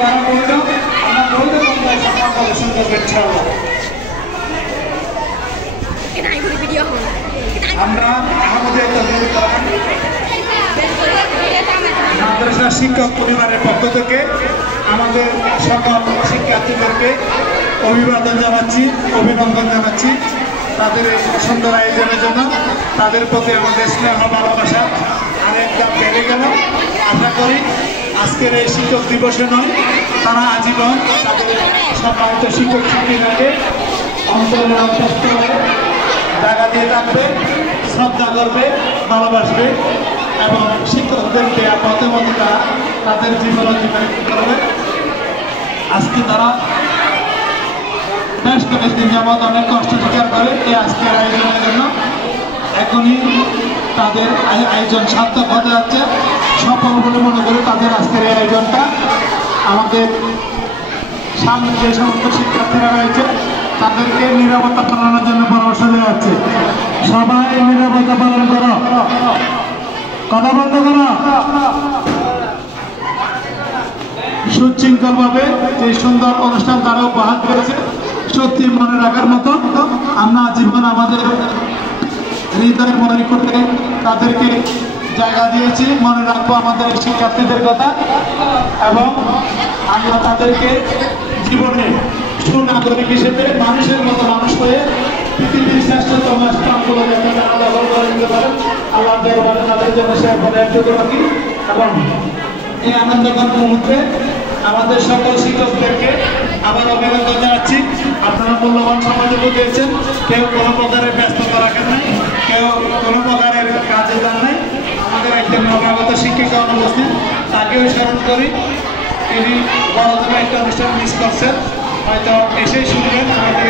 তারা বলল আমরা বলতে বলতে সম্মান প্রদর্শন করবো ইনশাআল্লাহ। আমরা আমাদের মাদ্রাসা শিক্ষক পরিবারের পক্ষ থেকে আমাদের সকল শিক্ষার্থীদেরকে অভিবাদন জানাচ্ছি, অভিনন্দন জানাচ্ছি তাদের এই সুন্দর আয়োজনের জন্য। তাদের প্রতি আমাদের স্নেহ ভালোবাসা আরেকটা বেড়ে গেল। আশা করি আজকের এই শিক্ষক দিবসে নয়, তারা আজীবন তাদের সম্মানিত শিক্ষক শিক্ষিকাকে অন্তরের অন্তঃস্থলে জায়গা দিয়ে থাকবে, শ্রদ্ধা করবে, ভালোবাসবে এবং শিক্ষকদেরকে পথে পথে তারা তাদের জীবন অতিবাহিত করবে। আজকে তারা বেশ কয়েকদিন যাবৎ অনেক কষ্ট স্বীকার করে এই আজকের আয়োজনের জন্য। এখনই তাদের আয়োজন সার্থক হতে যাচ্ছে, সফল বলে মনে করে তাদের আজকের এই আয়োজনটা। আমাদের সামনে যে সমস্ত শিক্ষার্থীরা রয়েছে তাদেরকে নিরাপত্তা পালনের জন্য পরামর্শ দেওয়া হচ্ছে। সবাই নিরাপত্তা পালন করো, কথা বন্ধ করো। সুশৃঙ্খলভাবে যে সুন্দর অনুষ্ঠান তারা উপহার করেছে সত্যি মনে রাখার মতো। আমরা জীবন আমাদের হৃদয়ের মনে করতে তাদেরকে জায়গা দিয়েছি, মনে রাখবো আমাদের শিক্ষার্থীদের কথা এবং আমরা তাদেরকে জীবনে সুনাগরিক হিসেবে মানুষের মতো মানুষ হয়ে পৃথিবীর শ্রেষ্ঠতম স্থানগুলো যাতে তারা দখল করে নিতে পারেন আল্লাহ দরবারে তাদের জন্য সে একযোগে রাখি। এবং এই আনন্দঘন মুহূর্তে আমাদের সকল শিক্ষকদেরকে আবার অভিনন্দন জানাচ্ছি। আপনারা মূল্যবান সময়টুকু দিয়েছেন, কেউ কোনো প্রকারের ব্যস্ততা রাখেন নাই, কেউ কোনো প্রকারের কাজে যান নাই। আমাদের একজন নবাগত শিক্ষিকা অনুপস্থিত, তাকেও স্মরণ করি। তিনি বড় একটা অনুষ্ঠান মিস করছেন, হয়তো এসেই শুনবেন আমাদের